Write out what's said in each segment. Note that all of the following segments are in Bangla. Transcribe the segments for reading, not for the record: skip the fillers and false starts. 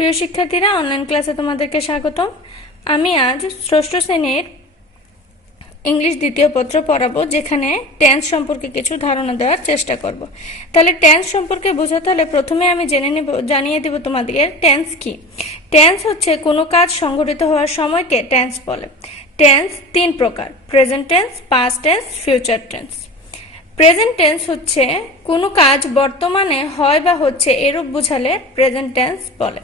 প্রিয় শিক্ষার্থীরা, অনলাইন ক্লাসে তোমাদেরকে স্বাগতম। আমি আজ ষষ্ঠ শ্রেণীর ইংলিশ দ্বিতীয় পত্র পড়াবো, যেখানে টেন্স সম্পর্কে কিছু ধারণা দেওয়ার চেষ্টা করব। তাহলে টেন্স সম্পর্কে বোঝাতে হলে প্রথমে আমি জানিয়ে দেব তোমাদের টেন্স কি। টেন্স হচ্ছে কোনো কাজ সংঘটিত হওয়ার সময়কে টেন্স বলে। টেন্স তিন প্রকার: present tense, past tense, future tense. Present tense হচ্ছে কোনো কাজ বর্তমানে হয় বা হচ্ছে এরূপ বোঝালে প্রেজেন্ট টেন্স বলে।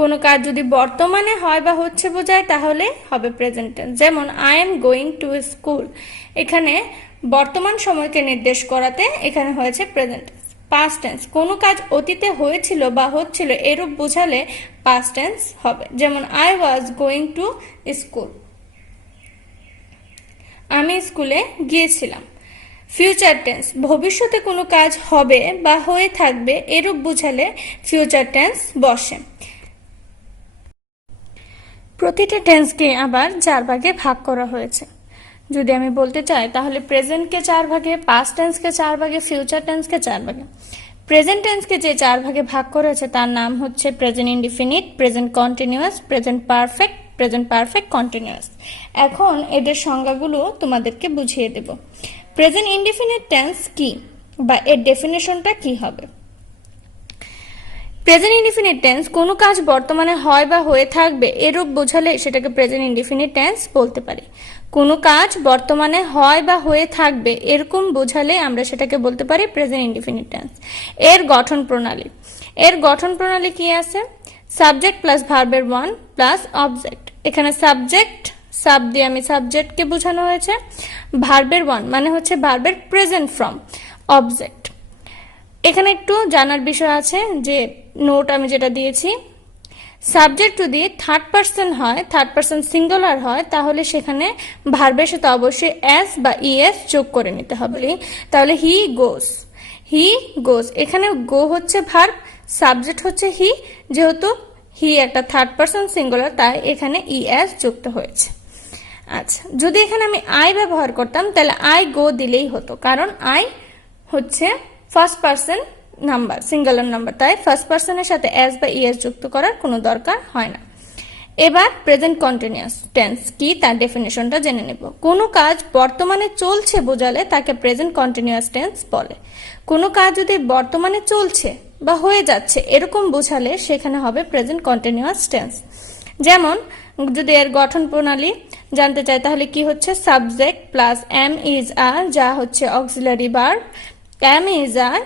কোনো কাজ যদি বর্তমানে হয় বা হচ্ছে বোঝায় তাহলে হবে প্রেজেন্ট টেন্স। যেমন I am going to school, এখানে বর্তমান সময়কে নির্দেশ করাতে এখানে হয়েছে প্রেজেন্ট টেন্স। পাস্ট টেন্স কোনো কাজ অতীতে হয়েছিল বা হচ্ছিল এরূপ বোঝালে পাস্ট টেন্স হবে। যেমন I was going to school, আমি স্কুলে গিয়েছিলাম। ফিউচার টেন্স ভবিষ্যতে কোনো কাজ হবে বা হয়ে থাকবে এরূপ বোঝালে ফিউচার টেন্স বসে। প্রতিটা টেন্সকে আবার 4 ভাগে ভাগ করা হয়েছে। যদি আমি বলতে চাই তাহলে প্রেজেন্টকে 4 ভাগে, পাস্ট টেন্সকে 4 ভাগে, ফিউচার টেন্সকে 4 ভাগে। প্রেজেন্ট টেন্সকে যে 4 ভাগে ভাগ করা হয়েছে তার নাম হচ্ছে present indefinite, present continuous, present perfect, present perfect continuous. এখন এদের সংজ্ঞাগুলো তোমাদেরকে বুঝিয়ে দেব। প্রেজেন্ট ইনডিফিনিট টেন্স কি বা এর ডেফিনেশনটা কি হবে। প্রেজেন্ট ইনডিফিনিট টেন্স কোনো কাজ বর্তমানে হয় বা হয়ে থাকবে এরূপ বোঝালে সেটাকে প্রেজেন্ট ইনডিফিনিট টেন্স বলতে পারি। কোনো কাজ বর্তমানে হয় বা হয়ে থাকবে এরকম বোঝালে আমরা সেটাকে বলতে পারি প্রেজেন্ট ইনডিফিনিট টেন্স। এর গঠন প্রণালী কি আছে? সাবজেক্ট প্লাস ভার্বের ওয়ান প্লাস অবজেক্ট। এখানে সাবজেক্ট, সাব দিয়ে আমি সাবজেক্টকে বোঝানো হয়েছে। ভার্বের ওয়ান মানে হচ্ছে ভার্বের প্রেজেন্ট ফর্ম, অবজেক্ট। এখানে একটু জানার বিষয় আছে যে নোট আমি যেটা দিয়েছি, সাবজেক্ট যদি থার্ড পারসন হয়, থার্ড পারসন সিঙ্গুলার হয়, তাহলে সেখানে ভার্বের সাথে অবশ্যই এস বা ইএস যোগ করে নিতে হবে। তাহলে হি গোস, হি গোস। এখানে গো হচ্ছে ভার্ব, সাবজেক্ট হচ্ছে হি। যেহেতু হি একটা থার্ড পারসন সিঙ্গুলার, তাই এখানে ইএস যুক্ত হয়েছে। আচ্ছা, যদি এখানে আমি আই ব্যবহার করতাম তাহলে আই গো দিলেই হতো, কারণ আই হচ্ছে first person number, singular number, তাই ফার্স্ট পারসনের সাথে এস বা ইএস যুক্ত করার কোনো দরকার হয় না। এবার প্রেজেন্ট কন্টিনিউয়াস টেন্স কি তার ডেফিনেশনটা জেনে নেব। কোনো কাজ বর্তমানে চলছে বোঝালে তাকে প্রেজেন্ট কন্টিনিউয়াস টেন্স বলে। কোনো কাজ যদি বর্তমানে চলছে বা হয়ে যাচ্ছে এরকম বোঝালে সেখানে হবে প্রেজেন্ট কন্টিনিউয়াস টেন্স। যেমন যদি এর গঠন প্রণালী জানতে চাই তাহলে কি হচ্ছে? Subject plus am is are, যা হচ্ছে auxiliary verb. Am is are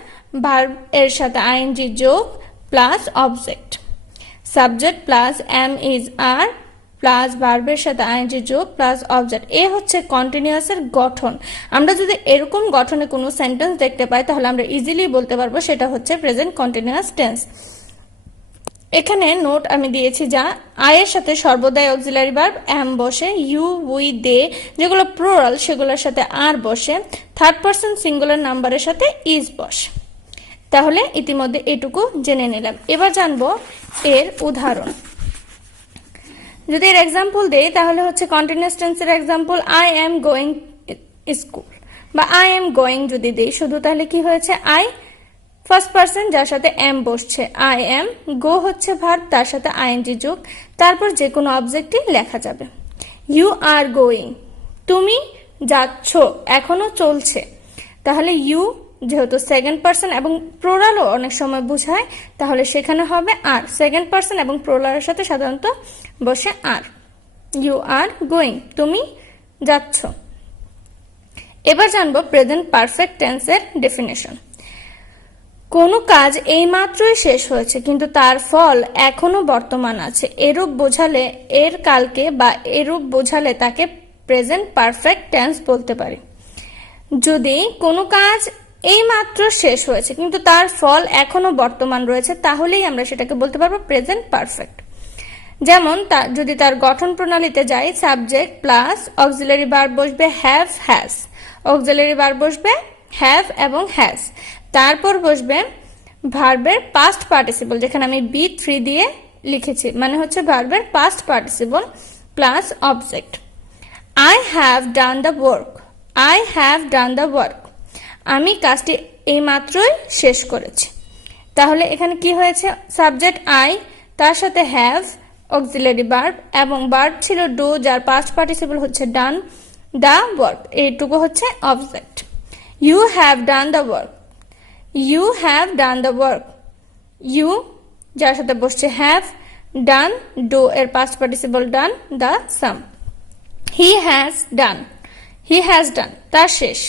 verb এর সাথে আইএনজি যোগ plus object. Subject plus am is are plus ভার্বের সাথে আইএনজি যোগ প্লাস অবজেক্ট। এ হচ্ছে কন্টিনিউয়াসের গঠন। আমরা যদি এরকম গঠনে কোনো সেন্টেন্স দেখতে পাই তাহলে আমরা ইজিলি বলতে পারবো সেটা হচ্ছে প্রেজেন্ট কন্টিনিউয়াস টেন্স। এখানে নোট আমি দিয়েছি যা আই এর সাথে সর্বদাই অক্সিলারি ভার্ব এম বসে, ইউ, উই, দে যেগুলো প্লুরাল সেগুলোর সাথে আর বসে, থার্ড পারসন সিঙ্গুলার নাম্বারের সাথে ইজ বসে। তাহলে ইতিমধ্যে এটুকু জেনে নিলাম। এবার জানবো এর উদাহরণ। যদি এর এক্সাম্পল দেই তাহলে হচ্ছে কন্টিনিউয়াস টেন্সের example I am going school বা আই এম গোয়িং যদি দেই শুধু, তাহলে কি হয়েছে? আই ফার্স্ট পারসন যার সাথে এম বসছে, আই এম। গো হচ্ছে ভার্ব, তার সাথে আইএনজি যোগ, তারপর যে কোনো অবজেক্টই লেখা যাবে। ইউ আর গোয়িং, তুমি যাচ্ছ, এখনো চলছে। তাহলে ইউ যেহেতু সেকেন্ড পারসন এবং প্লুরালও অনেক সময় বোঝায়, তাহলে সেখানে হবে আর। সেকেন্ড পারসন এবং প্লুরালের সাথে সাধারণত বসে আর। ইউ আর গোয়িং, তুমি যাচ্ছ। এবার জানবো প্রেজেন্ট পারফেক্ট টেন্সের ডেফিনেশন। কোনো কাজ এইমাত্রই শেষ হয়েছে কিন্তু তার ফল এখনো বর্তমান আছে এরূপ বোঝালে, এর কালকে বা এরূপ বোঝালে তাকে প্রেজেন্ট পারফেক্ট টেন্স বলতে পারি। যদি কোনো কাজ এইমাত্র শেষ হয়েছে কিন্তু তার ফল এখনো বর্তমান রয়েছে তাহলেই আমরা সেটাকে বলতে পারবো প্রেজেন্ট পারফেক্ট। যেমন যদি তার গঠন প্রণালীতে যাই, সাবজেক্ট প্লাস অক্সিলারি ভার্ব বসবে হ্যাভ, হ্যাজ। অক্সিলারি ভার্ব বসবে হ্যাভ এবং হ্যাজ, তারপর বসবে ভার্বের পাস্ট পার্টিসিপল, যেখানে আমি বি3 দিয়ে লিখেছি, মানে হচ্ছে ভার্বের past participle plus object. I have done the work, I have done the work, আমি কাজটি এইমাত্রই শেষ করেছি। তাহলে এখানে কি হয়েছে? সাবজেক্ট আই, তার সাথে হ্যাভ অক্সিলারি ভার্ব এবং ভার্ব ছিল ডু যার পাস্ট পার্টিসিপল হচ্ছে ডান দ্য ওয়ার্ক এইটুকু হচ্ছে object you have done the work you have done the work you যার সাথে বসছে হ্যাভ ডান ডু এর past participle done the sum he has done তার শেষ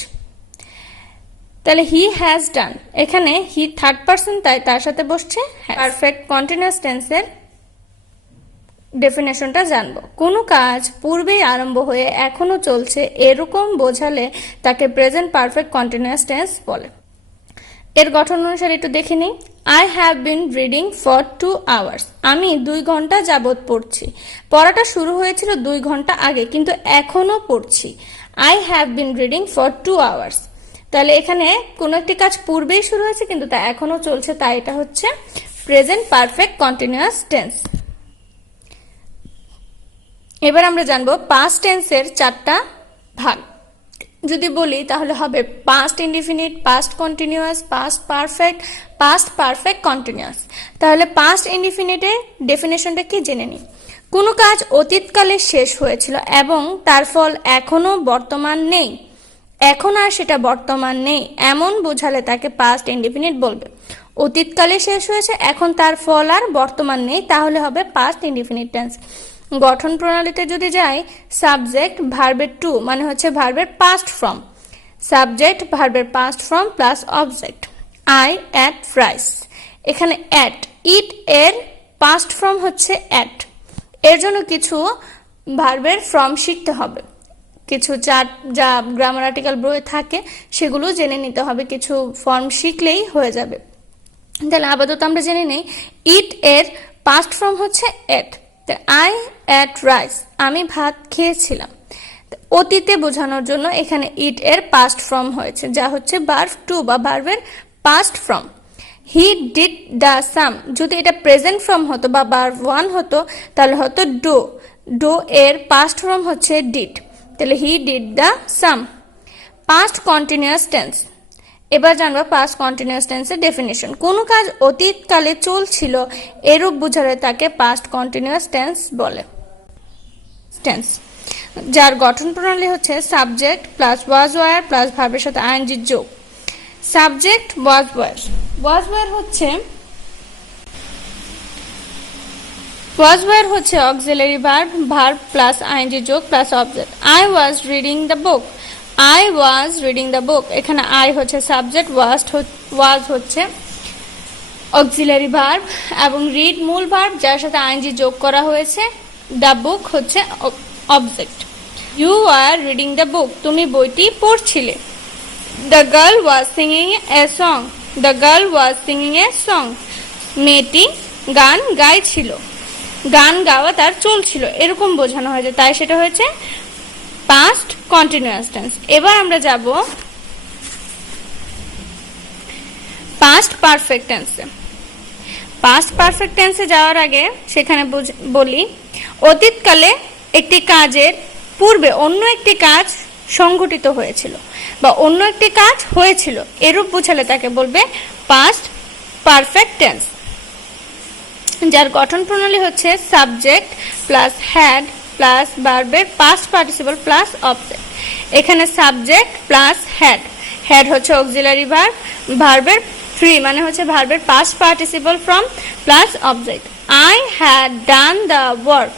তাহলে হি হ্যাজ ডান এখানে হি থার্ড পারসন তাই তার সাথে বসছে পারফেক্ট কন্টিনিউয়াস টেন্সের ডেফিনেশনটা জানবো কোনো কাজ পূর্বেই আরম্ভ হয়ে এখনো চলছে এরকম বোঝালে তাকে প্রেজেন্ট পারফেক্ট কন্টিনিউয়াস টেন্স বলে এর গঠন অনুসারে একটু দেখে নিই I have been reading for 2 hours আমি 2 ঘন্টা যাবত পড়ছি পড়াটা শুরু হয়েছিল 2 ঘন্টা আগে কিন্তু এখনো পড়ছি I have been reading for 2 hours তাহলে এখানে কোনো একটি কাজ পূর্বেই শুরু হয়েছে কিন্তু তা এখনো চলছে তাই এটা হচ্ছে প্রেজেন্ট পারফেক্ট কন্টিনিউয়াস টেন্স এবার আমরা জানবো পাস্ট টেন্সের 4টা ভাগ যদি বলি তাহলে হবে past indefinite past continuous past perfect continuous তাহলে পাস্ট ইনডিফিনিটের ডেফিনেশনটা কি জেনে নিই কোনো কাজ অতীতকালে শেষ হয়েছিল এবং তার ফল এখনো বর্তমান নেই এখন আর সেটা বর্তমান নেই এমন বোঝালে তাকে পাস্ট ইনডিফিনিট বলবে অতীতকালে শেষ হয়েছে এখন তার ফল আর বর্তমান নেই তাহলে হবে পাস্ট ইনডিফিনিট টেন্স গঠন প্রণালীতে যদি যাই সাবজেক্ট ভার্বের টু মানে হচ্ছে ভার্বের পাস্ট ফর্ম সাবজেক্ট ভার্বের past form plus object I ate rice এখানে অ্যাট ইট এর পাস্ট ফর্ম হচ্ছে অ্যাট এর জন্য কিছু ভার্বের ফর্ম শিখতে হবে কিছু যা গ্রামার আর্টিকেল বইয়ে থাকে সেগুলো জেনে নিতে হবে কিছু ফর্ম শিখলেই হয়ে যাবে তাহলে আপাতত আমরা জেনে নেই ইট এর পাস্ট ফর্ম হচ্ছে অ্যাট আই অ্যাট রাইস আমি ভাত খেয়েছিলাম অতীতে বোঝানোর জন্য এখানে ইট এর পাস্ট ফর্ম হয়েছে যা হচ্ছে ভার্ব টু বা ভার্বের past form he did the sum যদি এটা প্রেজেন্ট ফর্ম হতো বা ভার্ব ওয়ান হতো তাহলে হতো ডু এর পাস্ট ফর্ম হচ্ছে ডিড তাহলে হি did the some past continuous tense এবার জানবো পাস্ট কন্টিনিউয়াস টেন্সের ডেফিনেশন কোনো কাজ অতীতকালে চলছিল এরূপ বোঝালে তাকে পাস্ট কন্টিনিউয়াস টেন্স বলে টেন্স যার গঠন প্রণালী হচ্ছে subject plus was were plus ভার্বের সাথে আইএনজি যোগ সাবজেক্ট ওয়াজ ওয়ার হচ্ছে অক্সিলারি ভার্ব প্লাস আইএনজি যোগ plus object I was reading the book এখানে আই হচ্ছে সাবজেক্ট ওয়াজ হচ্ছে অক্সিলারি ভার্ব এবং রিড মূল ভার্ব যার সাথে আইএনজি যোগ করা হয়েছে দ্য বুক হচ্ছে object you are reading the book তুমি বইটি পড়ছিলে the girl was singing a song মেয়েটি গান গাইছিল গান গাওয়া তার চলছিল এরকম বোঝানো হয়েছে তাই সেটা হয়েছে পাস্ট কন্টিনিউয়াস টেন্স এবার আমরা যাব পাস্ট পারফেক্ট টেন্সে পাস্ট পারফেক্ট টেন্সে যাওয়ার আগে সেখানে বলি অতীতকালে একটি কাজের পূর্বে অন্য একটি কাজ সংঘটিত হয়েছিল বা অন্য একটি কাজ হয়েছিল এরূপ বোঝালে তাকে বলবে পাস্ট পারফেক্ট টেন্স যার গঠন প্রণালী হচ্ছে সাবজেক্ট প্লাস হ্যাড প্লাস ভার্বের পাস্ট পার্টিসিপল প্লাস অবজেক্ট এখানে সাবজেক্ট প্লাস হ্যাড হচ্ছে অক্সিলারি ভার্বের ফ্রি মানে হচ্ছে ভার্বের past participle form plus object I had done the work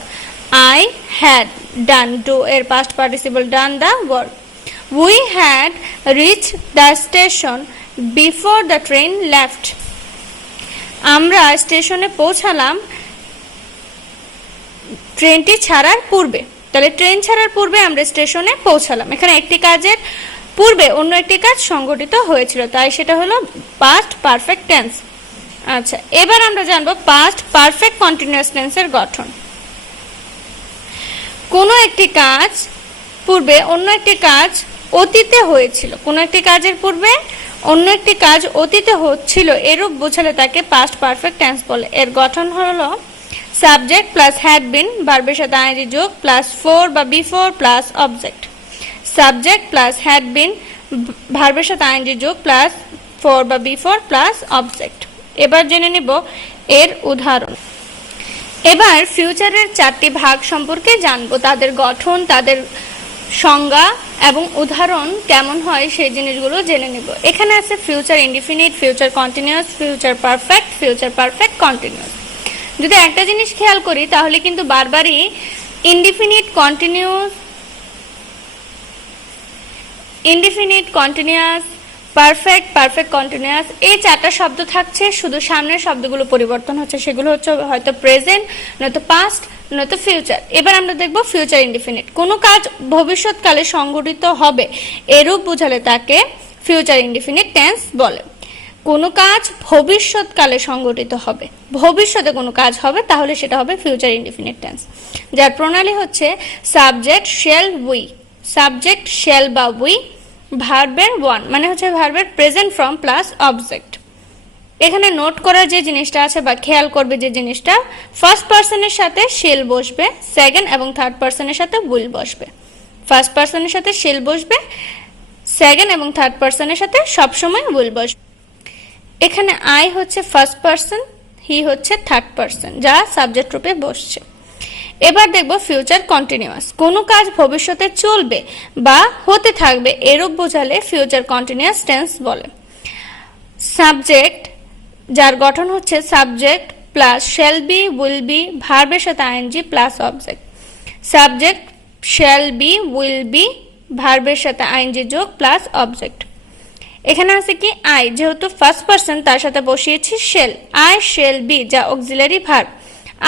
I had done do এর past participle done the work we had reach the station before the train left আমরা স্টেশনে পৌঁছালাম ট্রেনটি ছাড়ার পূর্বে তাহলে ট্রেন ছাড়ার পূর্বে আমরা স্টেশনে পৌঁছালাম এখানে একটি কাজের পূর্বে অন্য একটি কাজ সংঘটিত হয়েছিল তাই সেটা হলো পাস্ট পারফেক্ট টেন্স আচ্ছা এবার আমরা জানবো পাস্ট পারফেক্ট কন্টিনিউয়াস টেন্সের গঠন কোনো একটি কাজ পূর্বে অন্য একটি কাজ অতীতে হয়েছিল কোনো একটি কাজের পূর্বে অন্য একটি কাজ অতীতে হচ্ছিল এরূপ বোঝালে তাকে পাস্ট পারফেক্ট টেন্স বলে এর গঠন হলো সাবজেক্ট প্লাস হ্যাড বিন ভার্বের সাথে আইএনজি যোগ প্লাস ফর বা before plus object subject plus had been ভার্বের সাথে আইএনজি যোগ প্লাস ফর বা বিফোর প্লাস অবজেক্ট এবার জেনে নিব এর উদাহরণ এবার ফিউচারের 4টি ভাগ সম্পর্কে জানবো, তাদের গঠন, তাদের সংজ্ঞা এবং উদাহরণ কেমন হয় সেই জিনিসগুলো জেনে নিব। এখানে আছে future indefinite, future continuous, future perfect continuous. যদি একটা জিনিস খেয়াল করি তাহলে কিন্তু বারবারই ইনডিফিনিট, কন্টিনিউয়াস, পারফেক্ট কন্টিনিউয়াস এই 4টা শব্দ থাকছে, শুধু সামনের শব্দগুলো পরিবর্তন হচ্ছে, সেগুলো হচ্ছে হয়তো প্রেজেন্ট, নয়তো পাস্ট, নয়তো ফিউচার। এবার আমরা দেখব ফিউচার ইনডিফিনিট। কোনো কাজ ভবিষ্যৎকালে সংঘটিত হবে এরূপ বোঝালে তাকে ফিউচার ইনডিফিনিট টেন্স বলে। কোনো কাজ ভবিষ্যৎকালে সংঘটিত হবে, ভবিষ্যতে কোনো কাজ হবে, তাহলে সেটা হবে ফিউচার ইনডিফিনিট টেন্স, যার প্রণালী হচ্ছে সাবজেক্ট শ্যাল বা উই, ভার্বের ওয়ান মানে হচ্ছে ভার্বের প্রেজেন্ট ফর্ম প্লাস অবজেক্ট। এখানে নোট করার যে জিনিসটা আছে বা খেয়াল করবে যে জিনিসটা, ফার্স্ট পার্সনের সাথে শেল বসবে, সেকেন্ড এবং থার্ড পার্সনের সাথে উইল বসবে। ফার্স্ট পার্সনের সাথে শেল বসবে, সেকেন্ড এবং থার্ড পার্সনের সাথে সবসময় উইল বসবে। এখানে আই হচ্ছে ফার্স্ট পার্সন, হি হচ্ছে থার্ড পার্সন, যা সাবজেক্ট রূপে বসছে। এবার দেখব ফিউচার কন্টিনিউয়াস। কোনো কাজ ভবিষ্যতে চলবে বা হতে থাকবে এরূপ বোঝালে ফিউচার কন্টিনিউয়াস টেন্স বলে। সাবজেক্ট, যার গঠন হচ্ছে subject plus shall be, will be, ভার্বের সাথে ING plus object. Subject shall be, will be, ভার্বের সাথে আইএনজি যোগ প্লাস অবজেক্ট। এখানে আছে কি আই, যেহেতু ফার্স্ট পার্সন তার সাথে বসিয়েছি শেল, আই শেল বি, যা auxiliary verb,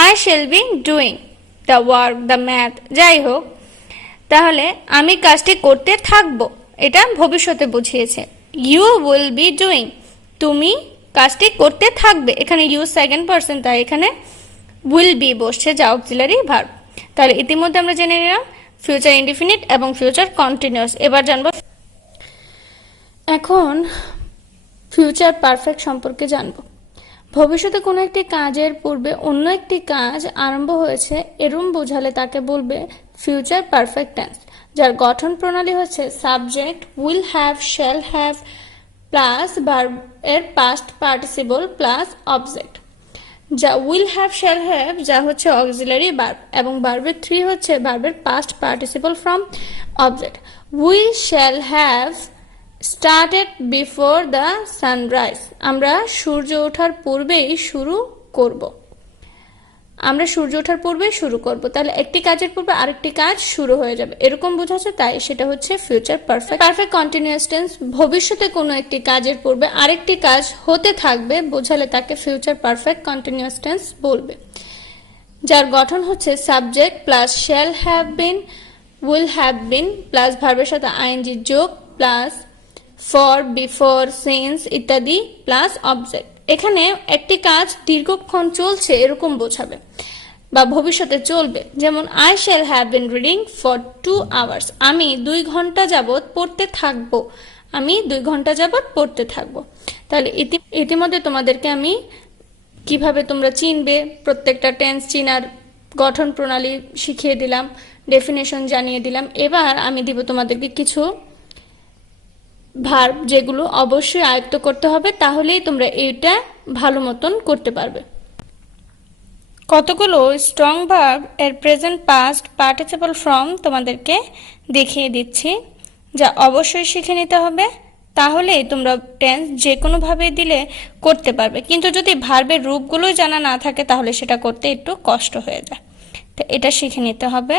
I shall be doing the work, the math, যাই হোক। তাহলে আমি কাজটি করতে থাকবো, এটা ভবিষ্যতে বুঝিয়েছে। ইউ উইল বি ডুইং, তুমি কাজটি করতে থাকবে, এখানে ইউ সেকেন্ড পার্সন, তাই এখানে উইল বি বসছে, যা অক্সিলারি ভার্ব। তাহলে ইতিমধ্যে আমরা জেনে নিলাম ফিউচার ইনডিফিনিট এবং ফিউচার কন্টিনিউয়াস। এবার জানবো এখন ফিউচার পারফেক্ট সম্পর্কে জানবো। ভবিষ্যতে কোনো একটি কাজের পূর্বে অন্য একটি কাজ আরম্ভ হয়েছে এরম বোঝালে তাকে বলবে ফিউচার পারফেক্ট টেন্স, যার গঠন প্রণালী হচ্ছে subject will have, shall have plus verb এর পাস্ট পার্টিসিপল প্লাস অবজেক্ট। যা উইল হ্যাভ, শ্যাল হ্যাভ যা হচ্ছে অক্সিলারি ভার্ব এবং ভার্বের 3 হচ্ছে ভার্বের past participle from object. Will shall have started before the sunrise, আমরা সূর্য ওঠার পূর্বেই শুরু করব, তাহলে একটি কাজের পূর্বে আরেকটি কাজ শুরু হয়ে যাবে এরকম বোঝাচ্ছে, তাই সেটা হচ্ছে ফিউচার পারফেক্ট কন্টিনিউয়াস টেন্স। ভবিষ্যতে কোনো একটি কাজের পূর্বে আরেকটি কাজ হতে থাকবে বোঝালে তাকে ফিউচার পারফেক্ট কন্টিনিউয়াস টেন্স বলবে, যার গঠন হচ্ছে subject plus shall have been, will have been plus ভার্বের সাথে আইএনজি যোগ প্লাস ফর, বিফোর, সিন্স ইত্যাদি প্লাস অবজেক্ট। এখানে একটি কাজ দীর্ঘক্ষণ চলছে এরকম বোঝাবে বা ভবিষ্যতে চলবে, যেমন I shall have been reading for 2 hours, আমি 2 ঘন্টা যাবত পড়তে থাকবো, তাহলে ইতিমধ্যে তোমাদেরকে আমি কিভাবে তোমরা চিনবে প্রত্যেকটা টেন্স চিনার গঠন প্রণালী শিখিয়ে দিলাম, ডেফিনেশন জানিয়ে দিলাম। এবার আমি দিব তোমাদেরকে কিছু ভার্ব যেগুলো অবশ্যই আয়ত্ত করতে হবে, তাহলেই তোমরা এটা ভালো মতন করতে পারবে। কতগুলো স্ট্রং ভার্ব এর প্রেজেন্ট পাস্ট পার্টিসিপল ফর্ম তোমাদেরকে দেখিয়ে দিচ্ছি, যা অবশ্যই শিখে নিতে হবে, তাহলেই তোমরা টেন্স যে কোনোভাবে দিলে করতে পারবে। কিন্তু যদি ভার্বের রূপগুলোই জানা না থাকে তাহলে সেটা করতে একটু কষ্ট হয়ে যায়, তো এটা শিখে নিতে হবে।